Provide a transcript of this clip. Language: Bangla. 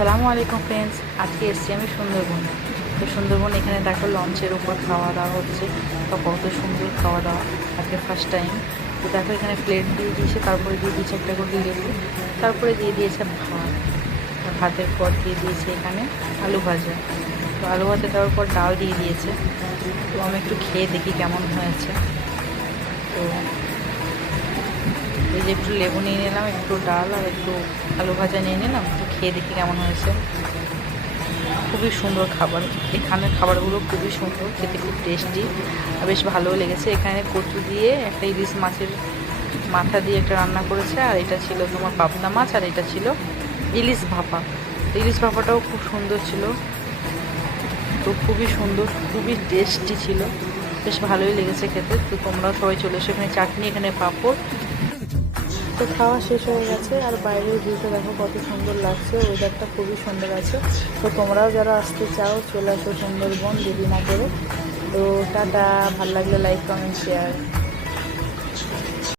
আসসালামু আলাইকুম ফ্রেন্ডস, আজকে এসেছি আমি সুন্দরবন। তো সুন্দরবন এখানে দেখো লঞ্চের উপর খাওয়া দাওয়া হচ্ছে। তো কত সুন্দর খাওয়া দাওয়া, আজকে ফার্স্ট টাইম। তো দেখো এখানে প্লেট দিয়ে দিয়েছে, তারপরে দিয়ে দিয়েছে একটা করে লেবু, তারপরে দিয়ে দিয়েছে ভাত। আর ভাতের পর দিয়ে দিয়েছে এখানে আলু ভাজা। তো আলু ভাজা দেওয়ার পর ডাল দিয়ে দিয়েছে। তো আমি একটু খেয়ে দেখি কেমন হয়েছে। তো এই যে একটু লেবু নিয়ে নিলাম, একটু ডাল আর একটু আলু ভাজা নিয়ে নিলাম, তো খেয়ে দেখি কেমন হয়েছে। খুবই সুন্দর খাবার, এখানের খাবারগুলো খুবই সুন্দর, খেতে খুব টেস্টি আর বেশ ভালোও লেগেছে। এখানে কচু দিয়ে একটা ইলিশ মাছের মাথা দিয়ে একটা রান্না করেছে, আর এটা ছিল তোমার পাবদা মাছ, আর এটা ছিল ইলিশ ভাপা। ইলিশ ভাপাটাও খুব সুন্দর ছিল, তো খুবই সুন্দর, খুবই টেস্টি ছিল, বেশ ভালোই লেগেছে খেতে। তো তোমরাও সবাই চলে এসো, এখানে চাটনি, এখানে পাঁপড়। তো খাওয়া শেষ হয়ে গেছে, আর বাইরের ভিউটা দেখো কত সুন্দর লাগছে, ওয়েদারটা খুবই সুন্দর আছে। তো তোমরাও যারা আসতে চাও চলে আসো সুন্দরবন দেরি না করে। তো টাটা, ভালো লাগলে লাইক, কমেন্ট, শেয়ার।